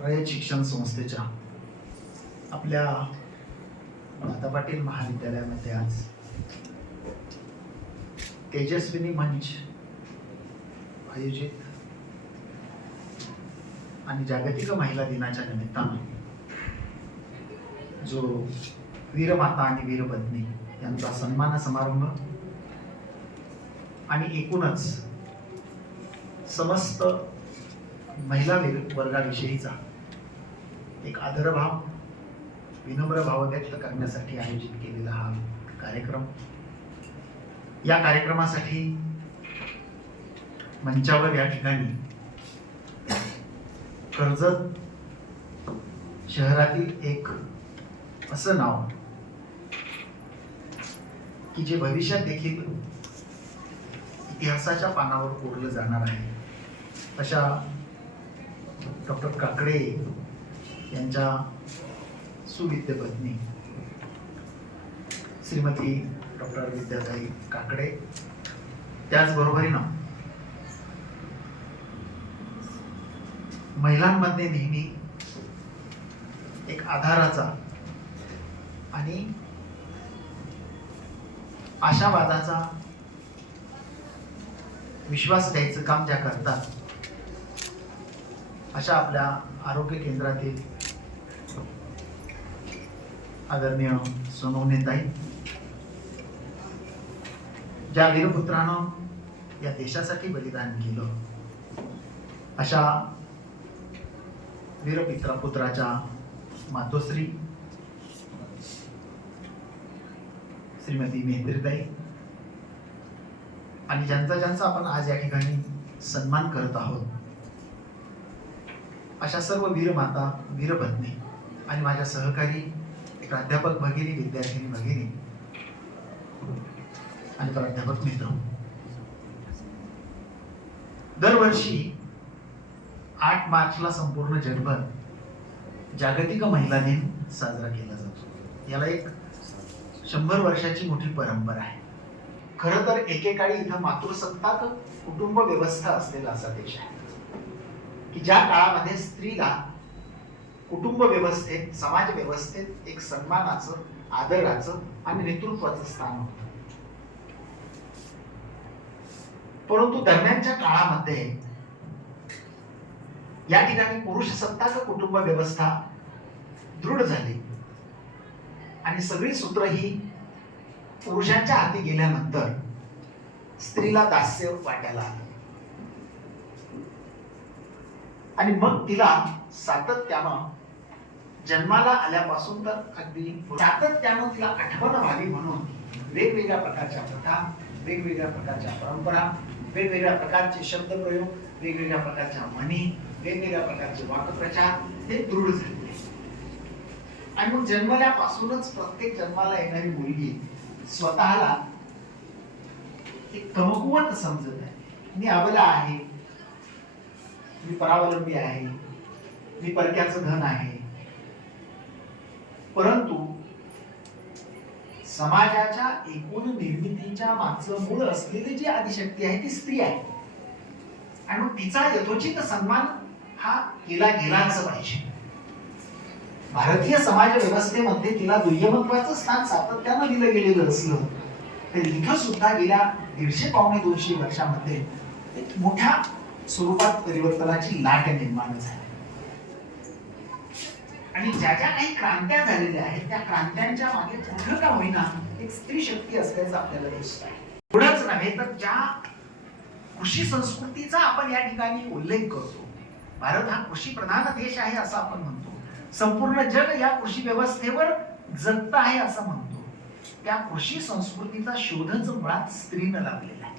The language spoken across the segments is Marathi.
रयत शिक्षण संस्थेच्या आपल्या दादा पाटील महाविद्यालयामध्ये आज तेजस्विनी मंच आयोजित आणि जागतिक महिला दिनाच्या निमित्तानं जो वीरमाता आणि वीरपत्नी यांचा सन्मान समारंभ आणि एकूणच समस्त महिला वीर- वर्गाविषयीचा एक आदरभाव विनम्र भाव व्यक्त करण्यासाठी आयोजित केलेला हा कार्यक्रम. या कार्यक्रमासाठी मंचावर या ठिकाणी कर्जत शहरातील एक असं नाव की जे भविष्यात देखील इतिहासाच्या पानावर कोरलं जाणार आहे. अशा डॉक्टर काकडे यांच्या सुविद्य पत्नी श्रीमती डॉक्टर विद्याताई काकडे. त्याचबरोबरीनं महिलांमध्ये नेहमी एक आधाराचा आणि आशावादाचा विश्वास द्यायचं काम ज्या करतात अशा आपल्या आरोग्य केंद्रातील आदरणीय सोनवणेताई ज्या वीरपुत्रानं या देशासाठी बलिदान केलं अशा वीरपित्रा पुत्राच्या मातोश्री श्रीमती मेहत्रीताई आणि ज्यांचा ज्यांचा आपण आज या ठिकाणी सन्मान करत आहोत अशा सर्व वीरमाता वीरपत्नी आणि माझ्या सहकारी प्राध्यापक भगिनी विद्यार्थिनी भगिनी आणि प्राध्यापक मित्र. दरवर्षी आठ मार्चला संपूर्ण जगभर जागतिक महिला दिन साजरा केला जातो. याला एक शंभर वर्षाची मोठी परंपरा आहे. खर तर एकेकाळी इथं मातृसत्ताक कुटुंब व्यवस्था असलेला असा देश आहे. की ज्या काळामध्ये स्त्रीला कुटुंब व्यवस्थेत समाज व्यवस्थेत एक सन्मानाचं आदराचं आणि नेतृत्वाचं स्थान होतं. परंतु दरम्यानच्या काळामध्ये या ठिकाणी पुरुष सत्ताक कुटुंब व्यवस्था दृढ झाली? आणि सगळी सूत्र ही पुरुषांच्या हाती गेल्यानंतर स्त्रीला दास्य वाटायला आलं. आणि मग तिला सातत्यानं जन्माला आल्यापासून तर अगदी सातत्यानं तिला आठवण व्हावी म्हणून वेगवेगळ्या प्रकारच्या प्रथा वेगवेगळ्या प्रकारच्या परंपरा वेगवेगळ्या प्रकारचे शब्दप्रयोग वेगवेगळ्या प्रकारच्या म्हणी वेगवेगळ्या प्रकारचे वाक्प्रचार हे दृढ झाले. आणि मग जन्मल्यापासूनच प्रत्येक जन्माला येणारी मुलगी स्वतःला एक कमकुवत समजत आहे. मी अबला आहे मी परावलंबी आहे मी परक्याचं धन आहे परंतु समाजाच्या एकूण निर्मितीच्या मागचं मूळ असलेली जी आदिशक्ती आहे ती स्त्री आहे. आणि मग तिचा यथोचित सन्मान हा केला गेलाच पाहिजे. भारतीय समाज व्यवस्थेमध्ये तिला दुय्यमत्वाचं स्थान सातत्यानं दिलं गेलेलं असलं तर इथं सुद्धा गेल्या दीडशे पावणे दोनशे वर्षामध्ये एक मोठ्या स्वरूपात परिवर्तनाची लाट निर्माण झाली. आणि ज्या ज्या काही क्रांत्या झालेल्या आहेत त्या क्रांत्यांच्या मागे कुठं का होईना एक स्त्री शक्ती असल्याचं आपल्याला दिसत आहे एवढंच नव्हे तर ज्या कृषी संस्कृतीचा आपण या ठिकाणी उल्लेख करतो भारत हा कृषी प्रधान देश आहे असं आपण म्हणतो. संपूर्ण जग या कृषी व्यवस्थेवर जगत आहे असं म्हणतो. त्या कृषी संस्कृतीचा शोधच मुळात स्त्रीनं लावलेला आहे.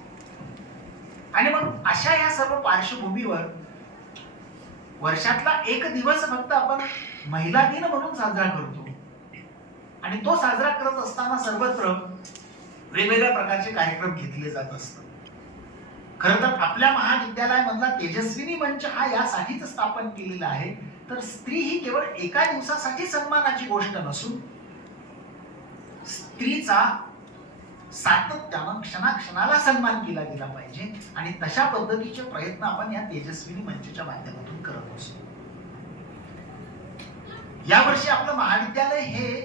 आणि मग अशा या सर्व पार्श्वभूमीवर वर्षातला एक दिवस फक्त आपण महिला दिन म्हणून साजरा करतो. आणि तो साजरा करत असताना सर्वत्र वेगवेगळ्या प्रकारचे कार्यक्रम घेतले जात असतात. खर तर आपल्या महाविद्यालयामधला तेजस्विनी मंच हा यासाठीच स्थापन केलेला आहे. तर स्त्री ही केवळ एका दिवसासाठी सन्मानाची गोष्ट नसून स्त्रीचा सातत्यानं क्षणाक्षणाला सन्मान केला गेला पाहिजे. आणि तशा पद्धतीचे प्रयत्न आपण या तेजस्विनी मंचच्या माध्यमातून करत असतो यावर्षी आपलं महाविद्यालय हे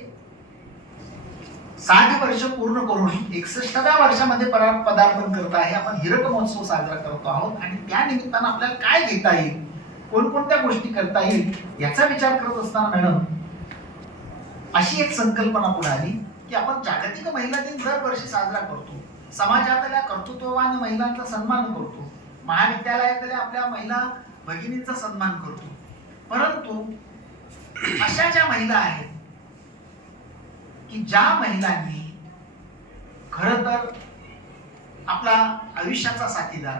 साठ वर्ष पूर्ण करून एकसष्टाव्या वर्षामध्ये पदार्पण करत आहे. आपण हिरक महोत्सव साजरा करतो आहोत. आणि त्या निमित्तानं आपल्याला काय घेता येईल? कोणकोणत्या गोष्टी करता येईल? याचा विचार करत असताना मॅडम अशी एक संकल्पना पुढे आली. की आपण जागतिक महिला दिन दरवर्षी साजरा करतो. समाजातल्या कर्तृत्ववान महिलांचा सन्मान करतो. महाविद्यालयातल्या आपल्या महिला भगिनींचा सन्मान करतो. परंतु अशा ज्या महिला आहेत की ज्या महिलांनी खर तर आपला आयुष्याचा साथीदार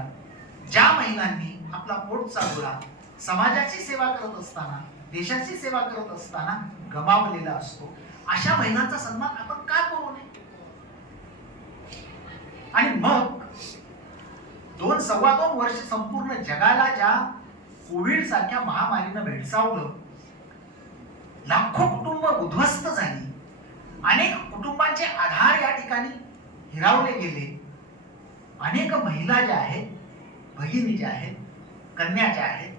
ज्या महिलांनी आपला पोट चालवला समाजाची सेवा करत असताना देशाची सेवा करत असताना गमावलेला असतो. अशा महिलांचा सन्मान आपण का करू नये? आणि मग दोन सव्वा दोन वर्ष संपूर्ण जगाला ज्या कोविड सारख्या महामारीनं भेडसावलं लाखो कुटुंब उद्ध्वस्त झाली. अनेक कुटुंबांचे आधार या ठिकाणी हिरावले गेले. अनेक महिला ज्या आहेत भगिनी ज्या आहेत कन्या ज्या आहेत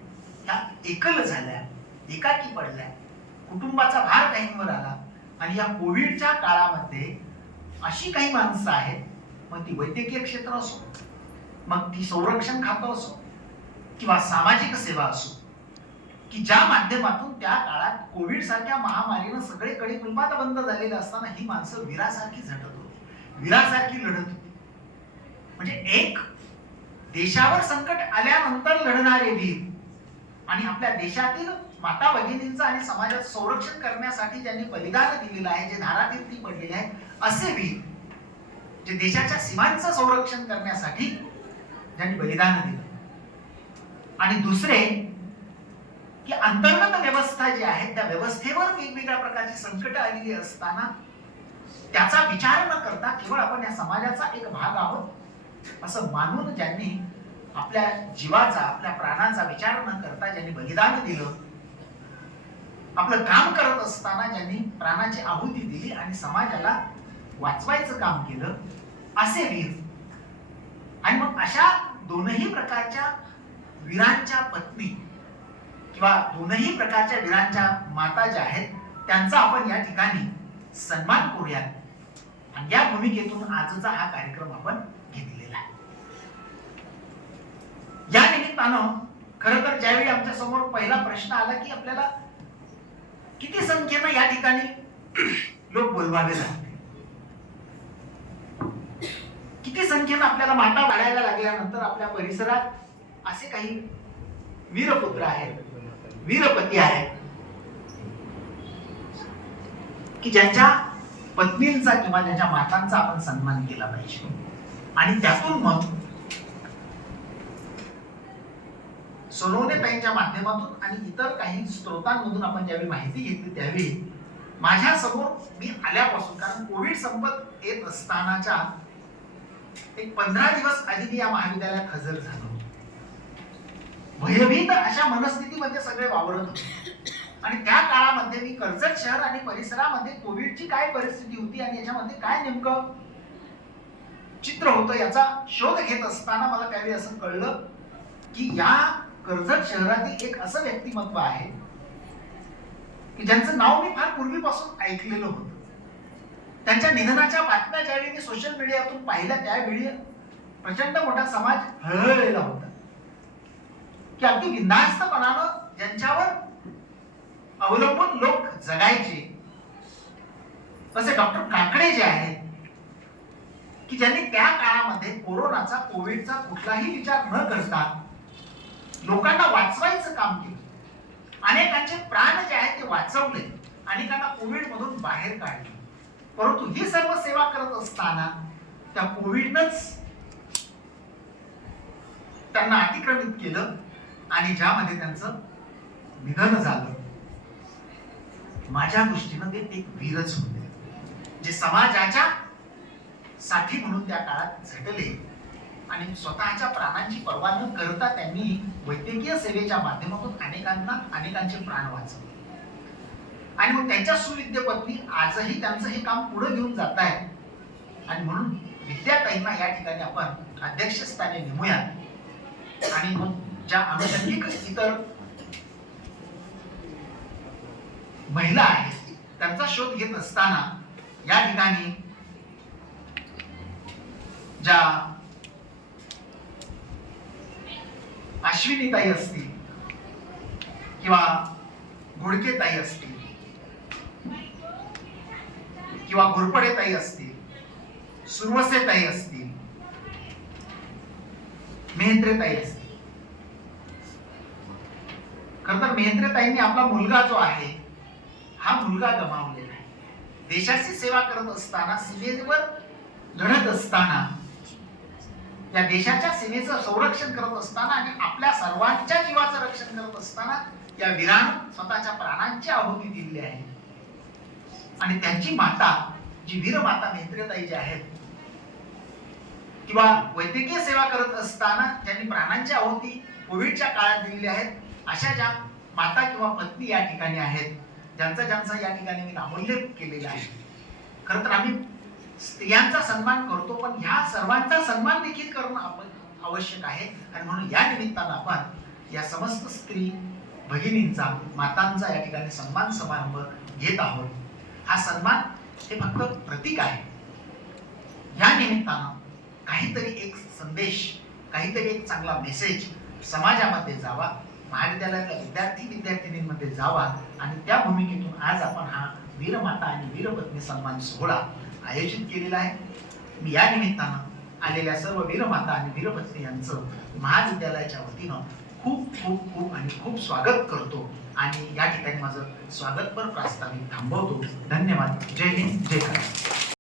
त्या एकल झाल्या एकाकी पडल्या. कुटुंबाचा भार काहींवर आला. आणि या कोविडच्या काळामध्ये अशी काही माणसं आहेत मग ती वैद्यकीय क्षेत्र असो मग ती संरक्षण खातं असो किंवा सामाजिक सेवा असो की ज्या माध्यमातून त्या काळात कोविड सारख्या महामारीनं सगळीकडे कुलपात बंद झालेलं असताना ही माणसं वीरासारखी झटत होती. वीरासारखी लढत होती. म्हणजे एक देशावर संकट आल्यानंतर लढणारे वीर आणि आपल्या देशातील माता भगिनींचं आणि समाजाचं संरक्षण करण्यासाठी ज्यांनी बलिदान दिलेलं आहे जे धारातीर्थी पडलेले आहेत असे वीर जे देशाच्या सीमांचं संरक्षण करण्यासाठी ज्यांनी बलिदान दिलं. आणि दुसरे की अंतर्गत व्यवस्था जी आहे त्या व्यवस्थेवर वेगवेगळ्या प्रकारची संकट आलेली असताना त्याचा विचार न करता केवळ आपण या समाजाचा एक भाग आहोत असं मानून ज्यांनी आपल्या जीवाचा आपल्या प्राणाचा विचार न करता ज्यांनी बलिदान दिलं आपलं काम करत असताना ज्यांनी प्राणाची आहुती दिली आणि समाजाला वाचवायचं काम केलं असे वीर. आणि मग अशा दोनही प्रकारच्या वीरांच्या पत्नी किंवा दोनही प्रकारच्या वीरांच्या माता ज्या आहेत त्यांचा आपण या ठिकाणी सन्मान करूयात आणि या भूमिकेतून आजचा हा कार्यक्रम आपण घेतलेला आहे. या निमित्तानं खरं तर ज्यावेळी आमच्यासमोर पहिला प्रश्न आला की आपल्याला किती संख्येनं या ठिकाणी लोक बोलवावे लागले? किती संख्येनं आपल्याला माता वाढायला लागल्यानंतर आपल्या परिसरात असे काही वीरपुत्र आहेत वीरपती आहेत की ज्यांच्या पत्नींचा किंवा ज्यांच्या मातांचा आपण सन्मान केला पाहिजे. आणि त्यातून मग सोनवणे ताईंच्या माध्यमातून आणि इतर काही स्रोतांमधून आपण ज्यावेळी माहिती घेतली त्यावेळी माझ्यासमोर मी आल्यापासून कारण कोविड संपत येत असतानाच्या एक पंधरा दिवस आधी मी या महाविद्यालयात हजर झालो. भयभीत अशा मनस्थितीमध्ये सगळे वावरत होते. आणि त्या काळामध्ये मी कर्जत शहर आणि परिसरामध्ये कोविडची काय परिस्थिती होती आणि याच्यामध्ये काय नेमकं चित्र होतं याचा शोध घेत असताना मला त्यावेळी असं कळलं की या कर्जत शहरातील एक असं व्यक्तिमत्व आहे की ज्यांचं नाव मी फार पूर्वीपासून ऐकलेलं होतं. त्यांच्या निधनाच्या बातम्या ज्यावेळी मी सोशल मीडियातून पाहिल्या त्यावेळी प्रचंड मोठा समाज हळहळलेला होता. की अगदी बिंदास्तपणानं ज्यांच्यावर अवलंबून लोक जगायचे. तसे डॉक्टर काकडे जे आहेत की ज्यांनी त्या काळामध्ये कोरोनाचा कोविडचा कुठलाही विचार न करता लोकांना वाचवायचं काम केलं. अनेकांचे प्राण जे आहेत ते वाचवले. अनेकांना कोविड मधून बाहेर काढले. परंतु ही सर्व सेवा करत असताना त्या कोविडनच त्यांना अतिक्रमित केलं आणि ज्यामध्ये त्यांचं निधन झालं. माझ्या दृष्टीनं ते एक वीरच होते. जे समाजाच्या साठी म्हणून त्या काळात झटले. आणि स्वतःच्या प्राणांची पर्वा न करता त्यांनी वैद्यकीय सेवेच्या माध्यमातून अनेकांना अनेकांचे प्राण वाचवले. आणि मग त्यांच्या सुविद्य पत्नी आजही त्यांचं हे काम पुढे घेऊन जात आहे आणि म्हणून विद्याताईंना या ठिकाणी आपण अध्यक्षस्थानी नेमूया आणि मग ज्या अनुषंगिक इतर महिला आहेत त्यांचा शोध घेत असताना या ठिकाणी ज्या अश्विनी असतील किंवा घोडके ताई असतील किंवा घोरपडे ताई असतील सुरवसे ताई असतील मेहंद्रे ताई असतील. खर तर मेहंद्रे ताईंनी आपला मुलगा जो आहे हा मुलगा गमावलेला आहे. देशाची सेवा करत असताना सीमेवर लढत असताना या देशाच्या सीमेचं संरक्षण करत असताना आणि आपल्या सर्वांच्या जीवाचं रक्षण करत असताना या वीरानं स्वतःच्या प्राणांची आहुती दिलेली आहे. आणि त्यांची माता जी वीरमाता मेहत्रेताई जी आहेत किंवा वैद्यकीय सेवा करत असताना ज्यांनी प्राणांची आहुती कोविडच्या काळात दिलेली आहेत अशा ज्या माता किंवा पत्नी या ठिकाणी आहेत ज्यांचा ज्यांचा या ठिकाणी मी नामोल्लेख केलेला आहे. खरं तर आम्ही स्त्रियांचा सन्मान करतो पण ह्या सर्वांचा सन्मान देखील करणं आपण आवश्यक आहे. आणि म्हणून या निमित्तानं आपण या समस्त स्त्री भगिनींचा मातांचा या ठिकाणी सन्मान समारंभ घेत आहोत. हा सन्मान हे फक्त प्रतीक आहे. या निमित्तानं काहीतरी एक संदेश काहीतरी एक चांगला मेसेज समाजामध्ये जावा महाविद्यालयातल्या विद्यार्थी विद्यार्थिनींमध्ये जावा आणि त्या भूमिकेतून आज आपण हा वीरमाता आणि वीरपत्नी सन्मान सोहळा आयोजित केलेला आहे. मी या निमित्तानं आलेल्या सर्व वीरमाता आणि वीरपत्नी यांचं महाविद्यालयाच्या वतीनं खूप खूप खूप आणि खूप स्वागत करतो. आणि या ठिकाणी माझं स्वागतपर प्रास्ताविक थांबवतो. धन्यवाद. जय हिंद. जय महाराष्ट्र.